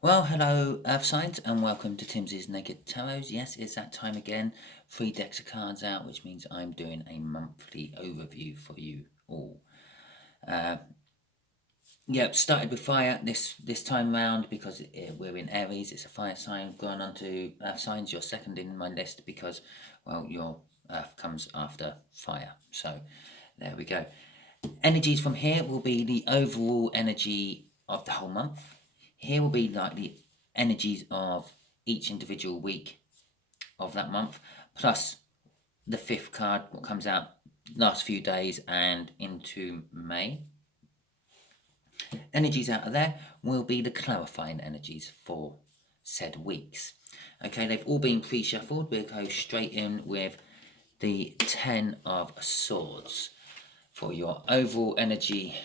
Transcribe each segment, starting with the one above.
Well, hello, Earth Signs, and welcome to Timsy's Naked Tarot. Yes, it's that time again. 3 decks of cards out, which means I'm doing a monthly overview for you all. Yep, started with fire this time round because we're in Aries. It's a fire sign. Going on to Earth Signs. You're second in my list because, well, your Earth comes after fire. So, there we go. Energies from here will be the overall energy of the whole month. Here will be like the energies of each individual week of that month, plus the fifth card, what comes out last few days and into May. Energies out of there will be the clarifying energies for said weeks. Okay, they've all been pre-shuffled. We'll go straight in with the Ten of Swords for your overall energy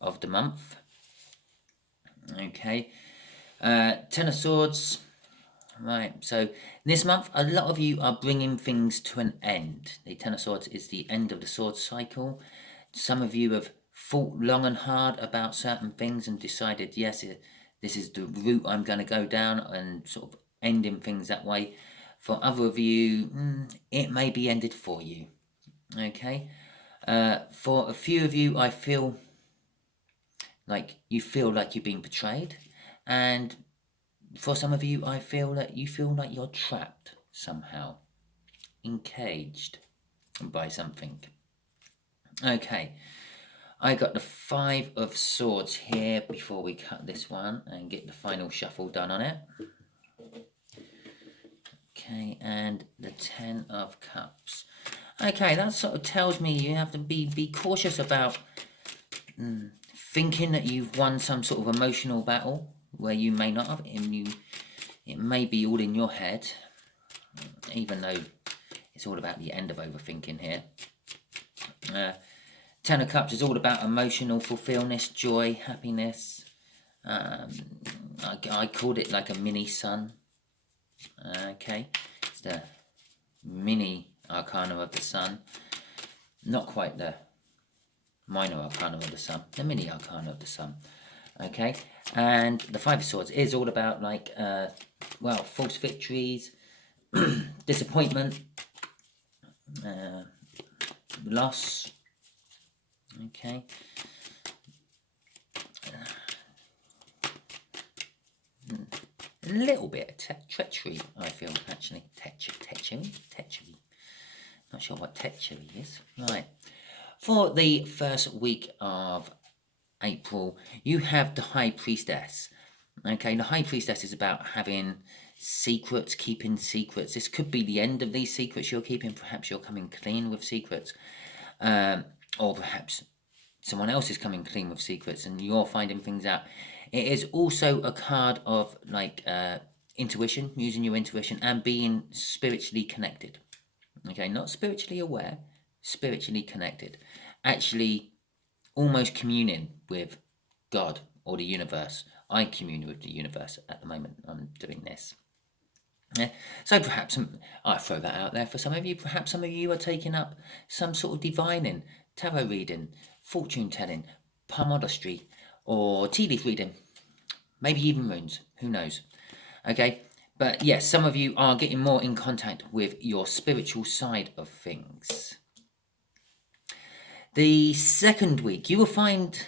of the month. Okay, Ten of Swords. Right, so this month a lot of you are bringing things to an end. The Ten of Swords is the end of the sword cycle. Some of you have thought long and hard about certain things and decided, yes, this is the route I'm going to go down, and sort of ending things that way. For other of you, it may be ended for you. Okay, for a few of you, I feel like you've been betrayed, and for some of you, I feel that you feel like you're trapped somehow, encaged by something. Okay, I got the Five of Swords here before we cut this one and get the final shuffle done on it. Okay, and the Ten of Cups. Okay, that sort of tells me you have to be cautious about thinking that you've won some sort of emotional battle where you may not have, and it may be all in your head, even though it's all about the end of overthinking here. Ten of Cups is all about emotional fulfillment, joy, happiness. I called it like a mini sun. Okay, it's the mini arcana of the sun, not quite the minor arcana of the sun, the mini arcana of the sun. Okay, and the Five of Swords is all about like false victories, disappointment, loss. Okay, a little bit of treachery, I feel, actually. Treachery. Not sure what treachery is. Right. For the first week of April, you have the High Priestess. Okay, the High Priestess is about having secrets, keeping secrets. This could be the end of these secrets you're keeping. Perhaps you're coming clean with secrets. Or perhaps someone else is coming clean with secrets and you're finding things out. It is also a card of like intuition, using your intuition and being spiritually connected. Okay, not spiritually aware, spiritually connected. Actually, almost communing with God or the universe. I commune with the universe at the moment. I'm doing this. Yeah. So perhaps I throw that out there for some of you. Perhaps some of you are taking up some sort of divining, tarot reading, fortune telling, palmistry, or tea leaf reading. Maybe even runes. Who knows? Okay. But yes, some of you are getting more in contact with your spiritual side of things. The second week, you will find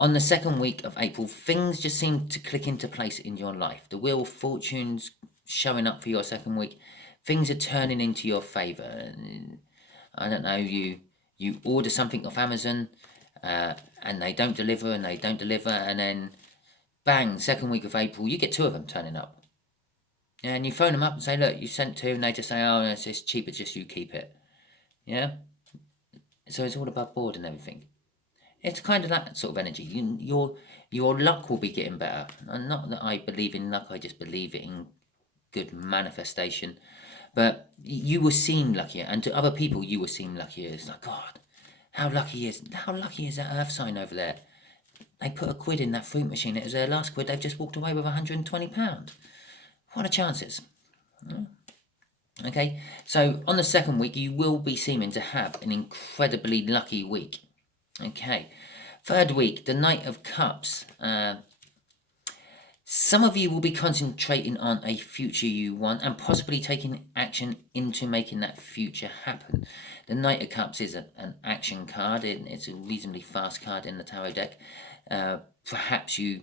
on the second week of April, things just seem to click into place in your life. The Wheel of Fortune's showing up for your second week. Things are turning into your favour. I don't know, you order something off Amazon and they don't deliver and and then bang, second week of April, you get 2 of them turning up. And you phone them up and say, look, you sent 2, and they just say, oh, no, it's cheaper, just you keep it. Yeah? So it's all above board and everything. It's kind of that sort of energy. Your luck will be getting better. And not that I believe in luck, I just believe in good manifestation. But you will seem luckier, and to other people you will seem luckier. It's like, God, how lucky is that earth sign over there? They put £1 in that fruit machine. It was their last quid. They've just walked away with £120. What are chances? Okay, so on the second week, you will be seeming to have an incredibly lucky week. Okay, third week, the Knight of Cups. Some of you will be concentrating on a future you want and possibly taking action into making that future happen. The Knight of Cups is an action card. It's a reasonably fast card in the tarot deck. Perhaps you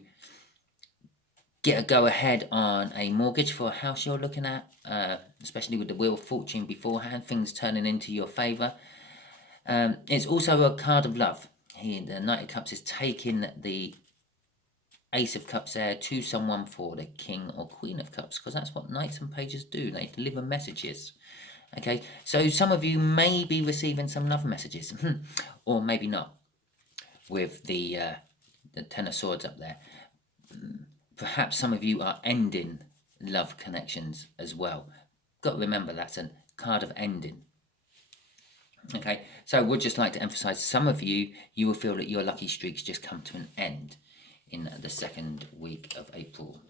get a go ahead on a mortgage for a house you're looking at, especially with the Wheel of Fortune beforehand, things turning into your favour. It's also a card of love. Here, the Knight of Cups is taking the Ace of Cups there to someone for the King or Queen of Cups, because that's what Knights and Pages do. They deliver messages. Okay, so some of you may be receiving some love messages, or maybe not, with the Ten of Swords up there. Perhaps some of you are ending love connections as well. Got to remember that's a card of ending. Okay, so I would just like to emphasize, some of you will feel that your lucky streaks just come to an end in the second week of April.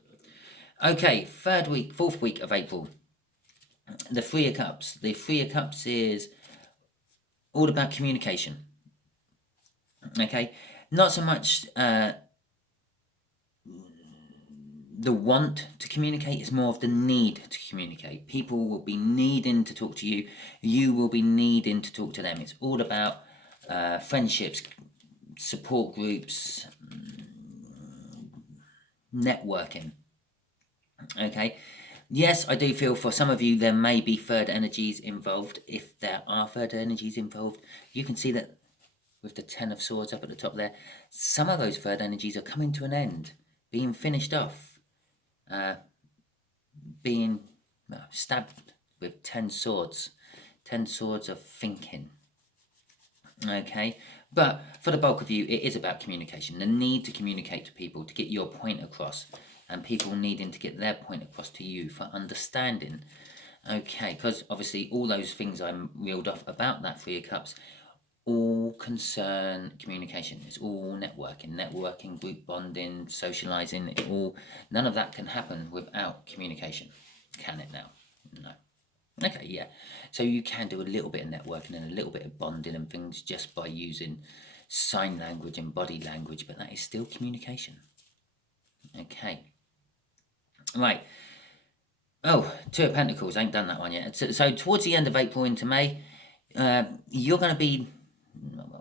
Okay, fourth week of April. The Three of Cups. The Three of Cups is all about communication. Okay, not so much the want to communicate, is more of the need to communicate. People will be needing to talk to you. You will be needing to talk to them. It's all about friendships, support groups, networking. Okay. Yes, I do feel for some of you there may be third energies involved. If there are third energies involved, you can see that with the Ten of Swords up at the top there, some of those third energies are coming to an end, being finished off, being stabbed with 10 swords. 10 swords of thinking. Okay, but for the bulk of you, it is about communication, the need to communicate to people, to get your point across, and people needing to get their point across to you for understanding. Okay, because obviously all those things I reeled off about that Three of Cups all concern communication. It's all networking, group bonding, socializing. None of that can happen without communication. Can it now? No. Okay, yeah. So you can do a little bit of networking and a little bit of bonding and things just by using sign language and body language, but that is still communication. Okay. Right. Oh, Two of Pentacles. I ain't done that one yet. So towards the end of April into May, you're going to be,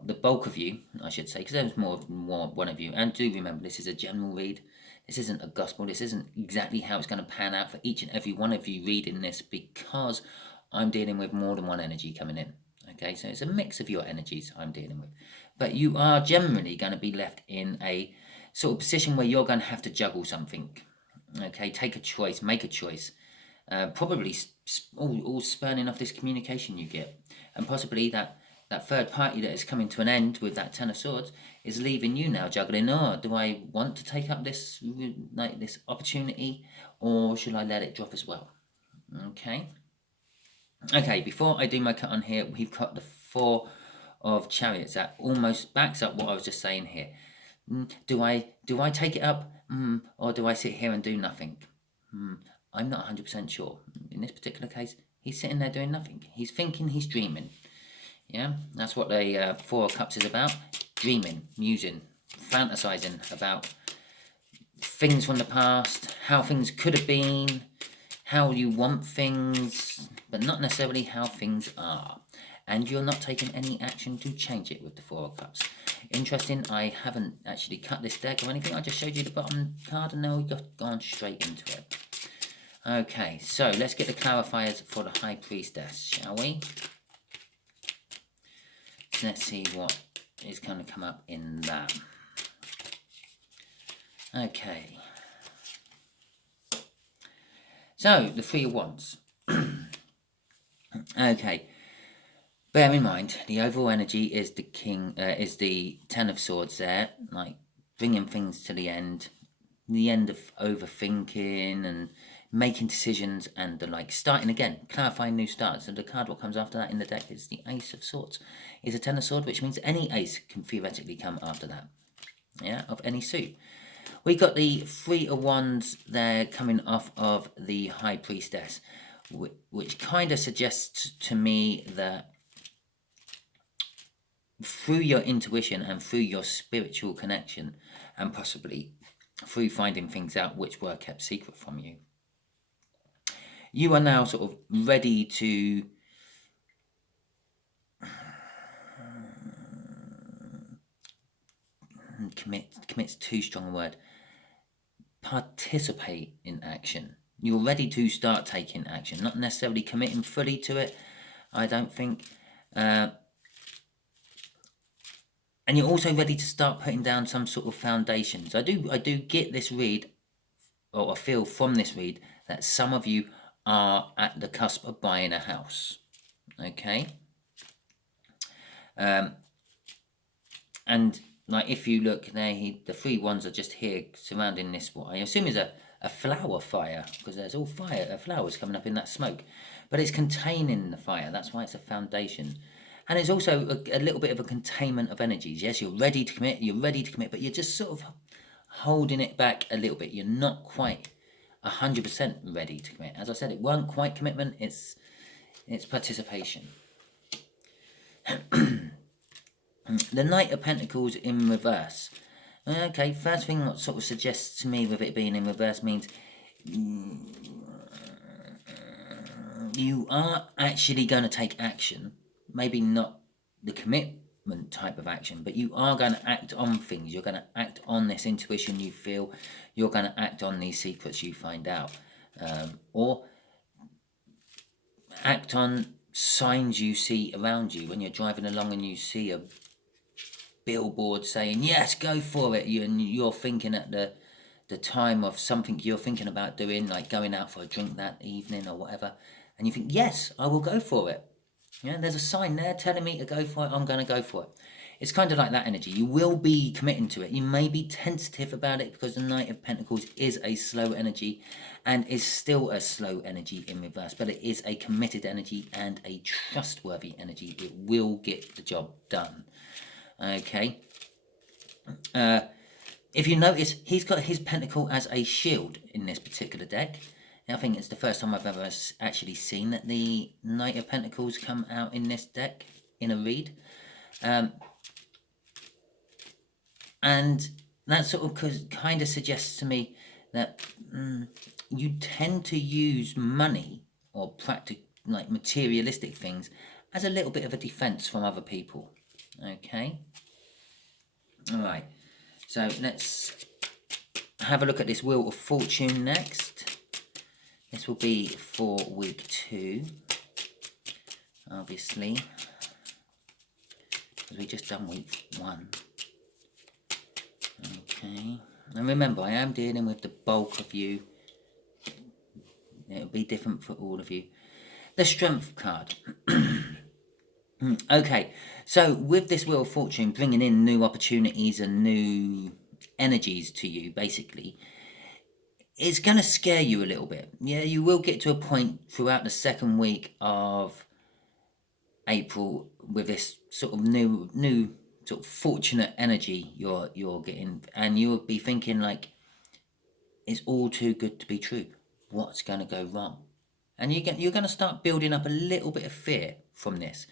the bulk of you, I should say, because there's more one of you. And do remember, this is a general read. This isn't a gospel. This isn't exactly how it's going to pan out for each and every one of you reading this, because I'm dealing with more than one energy coming in. Okay, so it's a mix of your energies I'm dealing with. But you are generally going to be left in a sort of position where you're going to have to juggle something. Okay, take a choice, make a choice. Probably all spurning off this communication you get. And possibly that third party that is coming to an end with that Ten of Swords is leaving you now juggling. Oh, do I want to take up this opportunity, or should I let it drop as well? Okay. Okay, before I do my cut on here, we've got the Four of Chariots. That almost backs up what I was just saying here. Do I take it up, or do I sit here and do nothing? I'm not 100% sure. In this particular case, he's sitting there doing nothing. He's thinking, he's dreaming. Yeah, that's what the Four of Cups is about. Dreaming, musing, fantasizing about things from the past, how things could have been, how you want things, but not necessarily how things are. And you're not taking any action to change it with the Four of Cups. Interesting, I haven't actually cut this deck or anything. I just showed you the bottom card and now we've gone straight into it. Okay, so let's get the clarifiers for the High Priestess, shall we? Let's see what is going to come up in that. Okay. So, the Three of Wands. Okay. Bear in mind, the overall energy is the is the Ten of Swords there, like bringing things to the end of overthinking and making decisions and the like, starting again, clarifying new starts. And the card what comes after that in the deck is the Ace of Swords. It's a Ten of Swords, which means any ace can theoretically come after that, yeah, of any suit. We got the Three of Wands there coming off of the High Priestess, which kind of suggests to me that through your intuition and through your spiritual connection, and possibly through finding things out which were kept secret from you. You are now sort of ready to commit's too strong a word. Participate in action. You're ready to start taking action, not necessarily committing fully to it, I don't think. And you're also ready to start putting down some sort of foundations. I do get this read, or I feel from this read, that some of you are at the cusp of buying a house. Okay? And like if you look there, the 3 ones are just here surrounding this, what I assume is a flower fire, because there's all flowers coming up in that smoke. But it's containing the fire, that's why it's a foundation. And it's also a little bit of a containment of energies. Yes, you're ready to commit, but you're just sort of holding it back a little bit. You're not quite 100% ready to commit. As I said, it weren't quite commitment, it's participation. The Knight of Pentacles in reverse. Okay, first thing what sort of suggests to me with it being in reverse means you are actually going to take action. Maybe not the commitment type of action, but you are going to act on things. You're going to act on this intuition you feel. You're going to act on these secrets you find out. Or act on signs you see around you when you're driving along and you see a billboard saying, yes, go for it. You're thinking at the time of something you're thinking about doing, like going out for a drink that evening or whatever. And you think, yes, I will go for it. Yeah, there's a sign there telling me to go for it. I'm going to go for it. It's kind of like that energy. You will be committing to it. You may be tentative about it because the Knight of Pentacles is a slow energy and is still a slow energy in reverse. But it is a committed energy and a trustworthy energy. It will get the job done. Okay. If you notice, he's got his pentacle as a shield in this particular deck. I think it's the first time I've ever actually seen that the Knight of Pentacles come out in this deck in a read. And that sort of kind of suggests to me that you tend to use money or like materialistic things as a little bit of a defense from other people. Okay? Alright, so let's have a look at this Wheel of Fortune next. This will be for week 2, obviously, because we just done week 1. Okay, and remember, I am dealing with the bulk of you. It'll be different for all of you. The Strength card. Okay, so with this Wheel of Fortune bringing in new opportunities and new energies to you, basically, it's going to scare you a little bit. Yeah, you will get to a point throughout the second week of April with this sort of new sort of fortunate energy you're getting, and you will be thinking like, it's all too good to be true. What's going to go wrong? And you're going to start building up a little bit of fear from this.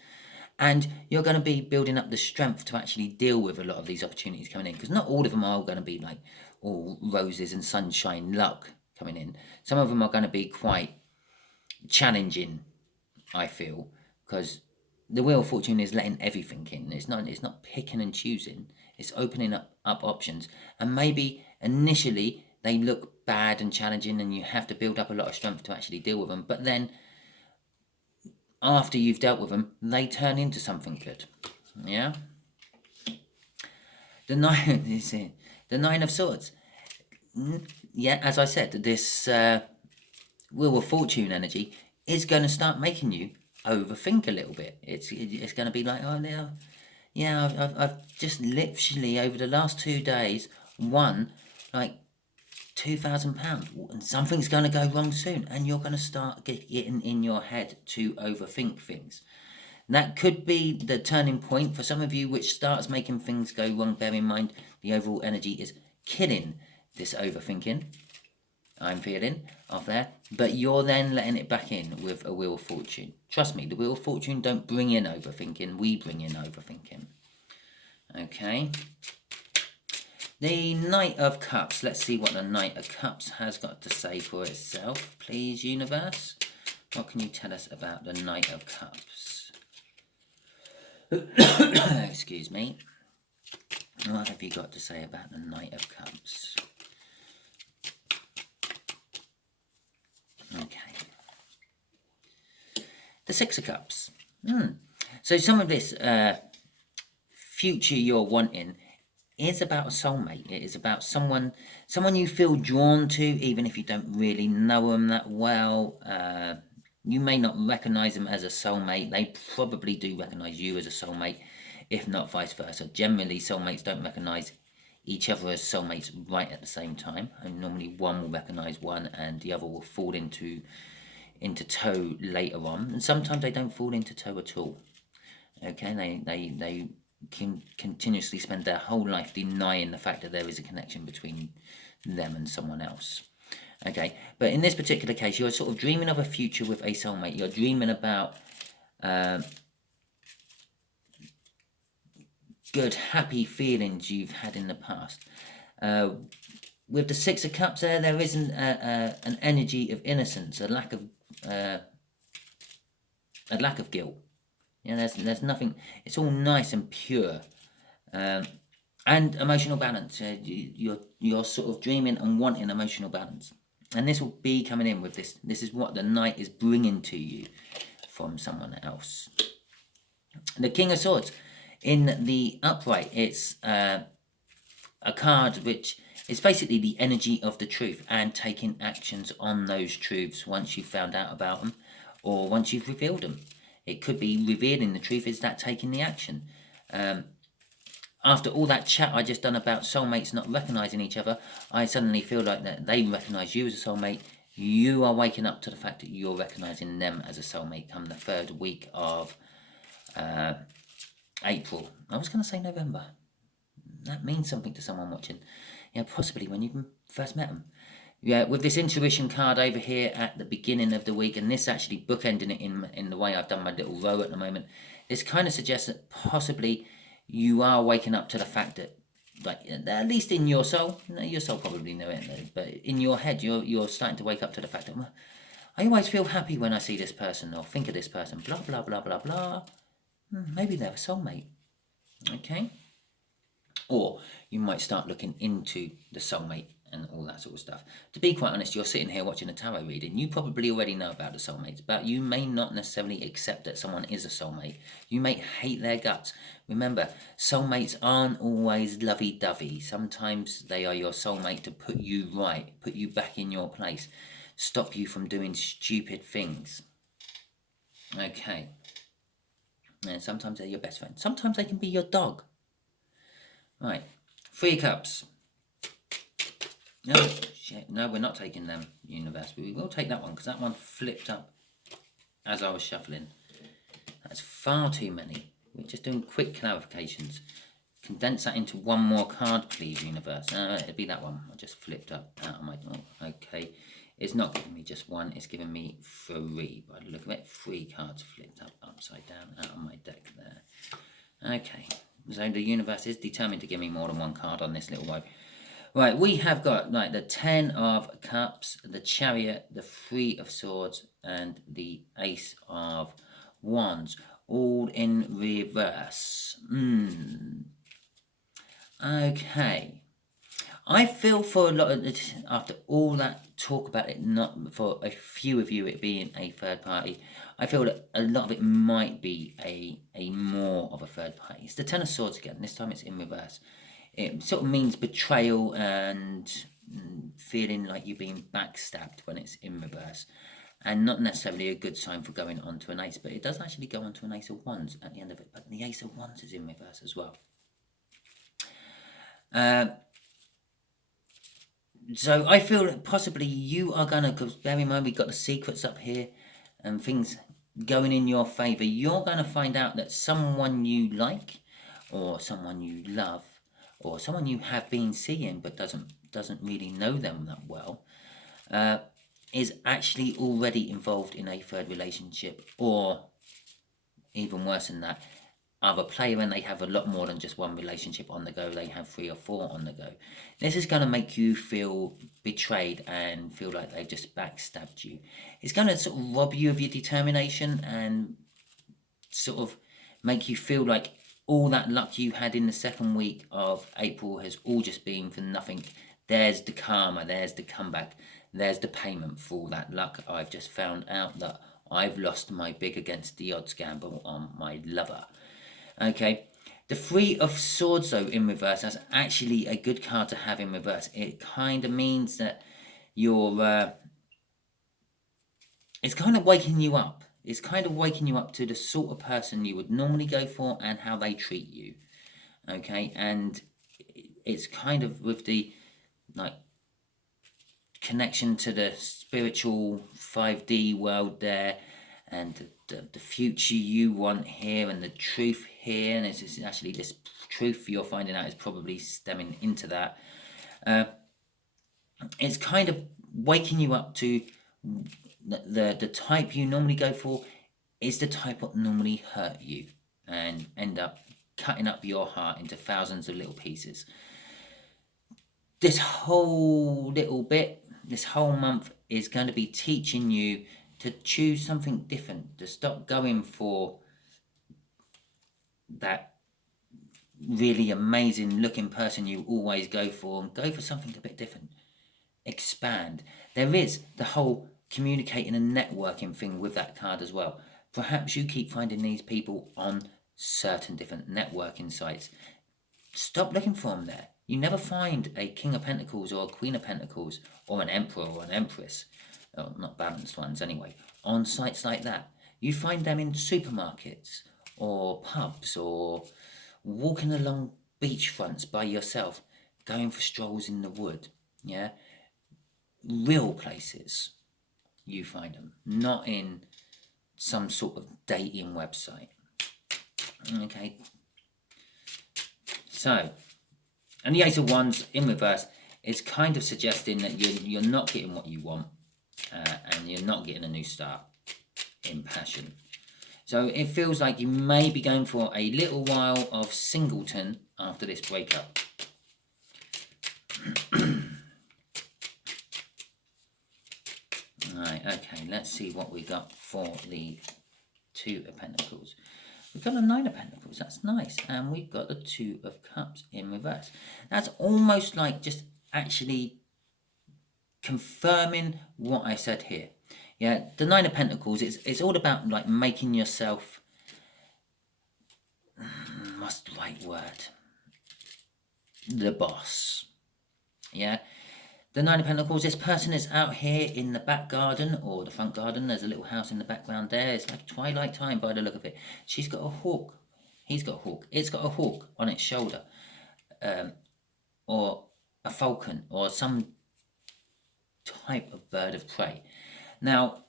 And you're going to be building up the strength to actually deal with a lot of these opportunities coming in. Because not all of them are going to be like all roses and sunshine luck coming in. Some of them are going to be quite challenging, I feel. Because the Wheel of Fortune is letting everything in. It's not picking and choosing. It's opening up options. And maybe initially they look bad and challenging and you have to build up a lot of strength to actually deal with them. But then after you've dealt with them, they turn into something good. Yeah? The Nine of Swords. Yeah, as I said, this Wheel of Fortune energy is going to start making you overthink a little bit. It's going to be like, oh, yeah, I've just literally over the last 2 days won like £2,000 and something's going to go wrong soon, and you're going to start getting in your head to overthink things. And that could be the turning point for some of you, which starts making things go wrong. Bear in mind, the overall energy is killing this overthinking I'm feeling off there, but you're then letting it back in with a Wheel of Fortune. Trust me, the Wheel of Fortune don't bring in overthinking, we bring in overthinking. Okay. The Knight of Cups. Let's see what the Knight of Cups has got to say for itself. Please, universe. What can you tell us about the Knight of Cups? Excuse me. What have you got to say about the Knight of Cups? Okay. The Six of Cups. So some of this future you're wanting is about a soulmate. It is about someone you feel drawn to, even if you don't really know them that well. You may not recognize them as a soulmate. They probably do recognize you as a soulmate, if not vice versa. Generally, soulmates don't recognize each other as soulmates right at the same time, and normally one will recognize one and the other will fall into tow later on, and sometimes they don't fall into tow at all. Okay, they can continuously spend their whole life denying the fact that there is a connection between them and someone else. Okay, but in this particular case, you're sort of dreaming of a future with a soulmate. You're dreaming about good, happy feelings you've had in the past. With the Six of Cups there isn't an energy of innocence, a lack of guilt. There's nothing. It's all nice and pure, and emotional balance. You're sort of dreaming and wanting emotional balance, and this will be coming in with this. This is what the Knight is bringing to you from someone else. The King of Swords in the upright. It's a card which is basically the energy of the truth and taking actions on those truths once you've found out about them or once you've revealed them. It could be revealing the truth. Is that taking the action? After all that chat I just done about soulmates not recognising each other, I suddenly feel like that they recognise you as a soulmate. You are waking up to the fact that you're recognising them as a soulmate come the third week of April. I was going to say November. That means something to someone watching. Possibly when you first met them. Yeah, with this intuition card over here at the beginning of the week, and this actually bookending it in the way I've done my little row at the moment, this kind of suggests that possibly you are waking up to the fact that, like, at least in your soul, your soul probably knew it, but in your head, you're starting to wake up to the fact that, well, I always feel happy when I see this person or think of this person, blah, blah, blah, blah, blah. Maybe they're a soulmate, okay? Or you might start looking into the soulmate and all that sort of stuff. To be quite honest, you're sitting here watching a tarot reading. You probably already know about the soulmates, but you may not necessarily accept that someone is a soulmate. You may hate their guts. Remember, soulmates aren't always lovey-dovey. Sometimes they are your soulmate to put you right, put you back in your place, stop you from doing stupid things. Okay. And sometimes they're your best friend. Sometimes they can be your dog. Right. 3 Cups. No, shit. No, we're not taking them, universe. But we will take that one, because that one flipped up as I was shuffling. That's far too many. We're just doing quick clarifications. Condense that into one more card, please, universe. It'd be that one. I just flipped up out of my... Oh, okay. It's not giving me just one. It's giving me 3. By the look of it, 3 cards flipped up upside down out of my deck there. Okay. So the universe is determined to give me more than one card on this little row. Right, we have got the 10 of Cups, the Chariot, the 3 of Swords, and the Ace of Wands, all in reverse. Okay. I feel for a lot of it, after all that talk about it, not for a few of you it being a third party, I feel that a lot of it might be a more of a third party. It's the 10 of Swords again. This time it's in reverse. It sort of means betrayal and feeling like you're being backstabbed when it's in reverse. And not necessarily a good sign for going on to an ace, but it does actually go on to an Ace of Wands at the end of it. But the Ace of Wands is in reverse as well. So I feel that possibly you are going to, because bear in mind we've got the secrets up here and things going in your favour. You're going to find out that someone you like or someone you love or someone you have been seeing but doesn't really know them that well is actually already involved in a third relationship, or even worse than that, other player and they have a lot more than just one relationship on the go. They have 3 or 4 on the go. This is going to make you feel betrayed and feel like they just backstabbed you. It's going to sort of rob you of your determination and sort of make you feel like all that luck you had in the second week of April has all just been for nothing. There's the karma, there's the comeback, there's the payment for all that luck. I've just found out that I've lost my big against the odds gamble on my lover. Okay, the 3 of Swords, though, in reverse, that's actually a good card to have in reverse. It kind of means that you're, it's kind of waking you up. It's kind of waking you up to the sort of person you would normally go for and how they treat you. Okay, and it's kind of with the, like, connection to the spiritual 5D world there, and the future you want here, and the truth here, and it's actually this truth you're finding out is probably stemming into that. It's kind of waking you up to the type you normally go for is the type that normally hurt you and end up cutting up your heart into thousands of little pieces. This whole little bit, this whole month is going to be teaching you to choose something different, to stop going for that really amazing looking person you always go for and go for something a bit different. Expand. There is the whole communicating and networking thing with that card as well. Perhaps you keep finding these people on certain different networking sites. Stop looking for them there. You never find a King of Pentacles or a Queen of Pentacles or an Emperor or an Empress, not balanced ones anyway, on sites like that. You find them in supermarkets or pubs or walking along beachfronts by yourself, going for strolls in the wood. Yeah, real places you find them, not in some sort of dating website. Okay, so, and the Ace of Wands in reverse is kind of suggesting that you're not getting what you want, and you're not getting a new start in passion. So it feels like you may be going for a little while of singleton after this breakup. Right, okay, let's see what we got for the 2 of Pentacles. We've got a 9 of Pentacles, that's nice. And we've got the 2 of Cups in reverse. That's almost like just actually confirming what I said here. Yeah, the 9 of Pentacles, it's all about like making yourself, what's the right word? The boss. Yeah. The 9 of Pentacles, this person is out here in the back garden or the front garden. There's a little house in the background there. It's like twilight time by the look of it. She's got a hawk. He's got a hawk. It's got a hawk on its shoulder. Or a falcon or some type of bird of prey. Now,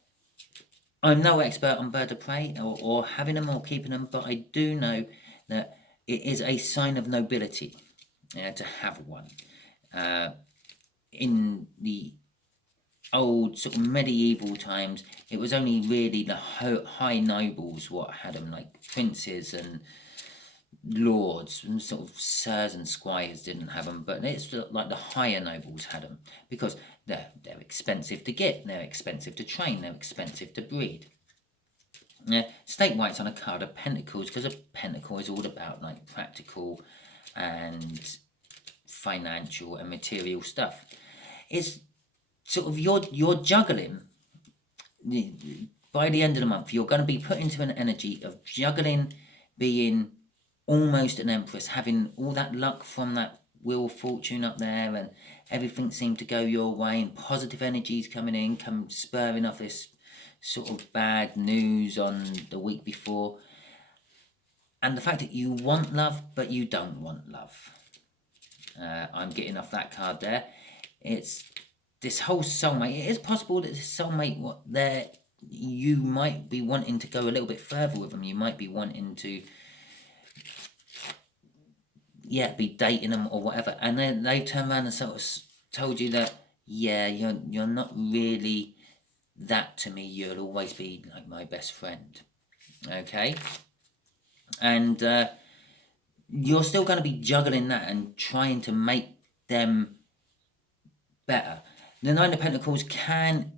I'm no expert on bird of prey or having them or keeping them, but I do know that it is a sign of nobility to have one. In the old sort of medieval times, it was only really the high nobles what had them, like princes and lords and sort of sirs and squires didn't have them, but it's like the higher nobles had them because they're expensive to get, they're expensive to train, they're expensive to breed. Yeah, State White's on a card of Pentacles because a Pentacle is all about like practical and financial and material stuff. It's sort of you're juggling. By the end of the month, you're going to be put into an energy of juggling, being almost an empress, having all that luck from that Wheel of Fortune up there, and everything seemed to go your way, and positive energies coming in, spurring off this sort of bad news on the week before. And the fact that you want love, but you don't want love. I'm getting off that card there. It's this whole soulmate. It is possible that this soulmate, you might be wanting to go a little bit further with them. You might be wanting to, be dating them or whatever. And then they turn around and sort of told you that, you're not really that to me. You'll always be like my best friend. Okay? And you're still going to be juggling that and trying to make them better. The Nine of Pentacles can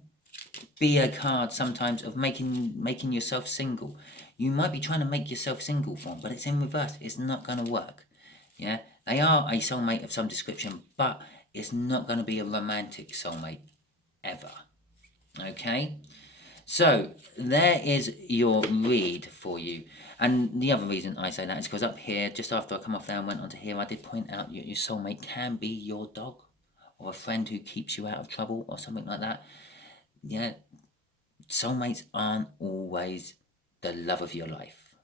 be a card sometimes of making yourself single. You might be trying to make yourself single for them, but it's in reverse. It's not going to work. Yeah, they are a soulmate of some description, but it's not going to be a romantic soulmate ever. Okay, so there is your read for you. And the other reason I say that is because up here, just after I come off there and went on to here, I did point out your soulmate can be your dog or a friend who keeps you out of trouble or something like that. Yeah, soulmates aren't always the love of your life.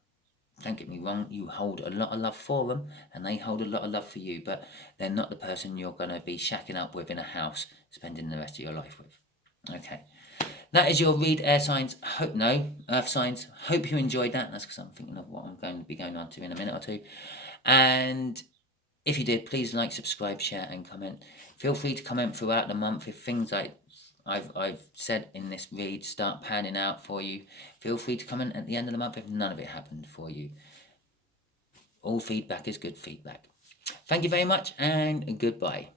Don't get me wrong, you hold a lot of love for them and they hold a lot of love for you, but they're not the person you're going to be shacking up with in a house, spending the rest of your life with. Okay. That is your read, air signs. Earth signs. Hope you enjoyed that. That's because I'm thinking of what I'm going to be going on to in a minute or two. And if you did, please like, subscribe, share, and comment. Feel free to comment throughout the month if things like I've said in this read start panning out for you. Feel free to comment at the end of the month if none of it happened for you. All feedback is good feedback. Thank you very much and goodbye.